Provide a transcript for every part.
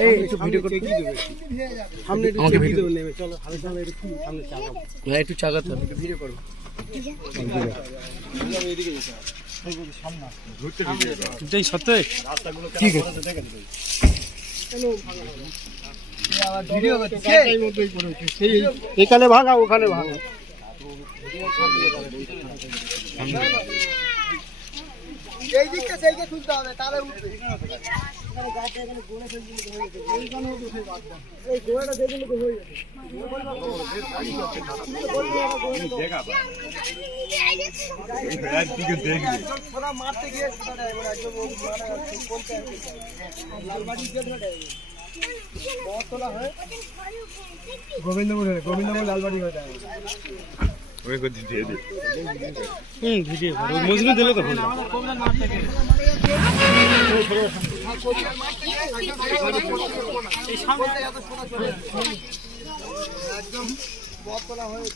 এই একটু ভিডিও করতে দিবে সামনে একটু ভিডিও নেবে চলো হালকা হালকা একটু সামনে চাগাবো না একটু চাগাতে হবে ভিডিও করব এইদিকে সামনে ঘুরতে ভিডিও এটাই সত্যি রাস্তাগুলো কি করতে দেখেন চলো এই আবার ভিডিও করতে সেই মতই করে সেই এখানে ভাগা ওখানে ভাগা এই দিকটা সেইকে তুলতে হবে তাহলে উঠবে এখানে গাছটা এখানে গোড়া ফেলে দিলে হয়ে যাবে এইখানে উঠে বাদ দাও এই গোড়াটা দেখলে তো হয়ে যাবে দেখা ভাই এই রাত দিকে দেখবি পুরো মারতে গিয়ে সেটা এবার একদম মারা কোনটা লালবাড়ি গেট না বতলা হয় গোবিন্দপুর লালবাড়ি হয়ে যায় ওই কত দিয়ে দে ভিডিও মজনু দিলে তো ভালো আমাদের কোবরান মাঠ থেকে এই সামনে এত সোনা চলে একদম বতলা হয়ে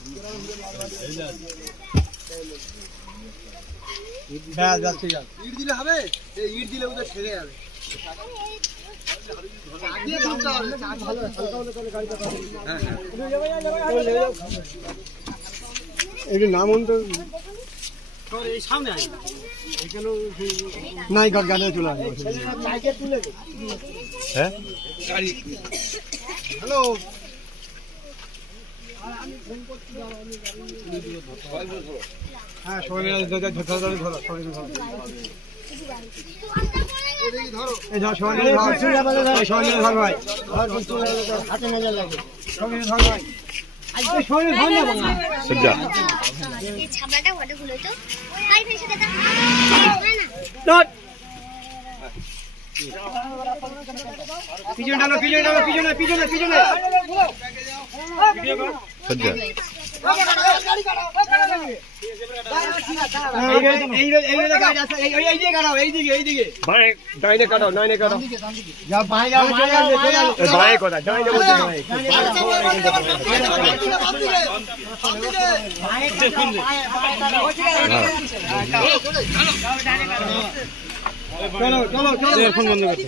হ্যাঁ যাচ্ছে যা ইট দিলে হবে এই ইট দিলে ওদের ছেড়ে যাবে আগে দুটো হবে ভালো হালকা হলে তাহলে গাড়িটা হ্যাঁ হ্যাঁ এই নাম তো এই সামনে আই এখানে নাই গাড়ি চলে আসবে সাইকেল তুলে হ্যাঁ গাড়ি হ্যালো আমি ফোন করতে যাব আমি গাড়ি হ্যাঁ সবাই মিলে ধরো সবাই ধরো এই ধরো সবাই মিলে ধরো সবাই মিলে ধরো ভাই হাতে নজর লাগে সবাই মিলে ধরো ভাই আজকে সবাই ধরো না বাবা সজ্জা এই ছাবাটা ওটা খুলে তো ভাই ফেসে দে না ডট পিছনে ডালো পিছনে ভিডিও করো সজ্জা গাড়ি কাটাও এইদিকে ভাই ডাইনে কাটাও যা ভাই যাও ভাই কথা ডাইনে বলতে ভাই চলো ফোন বন্ধ করো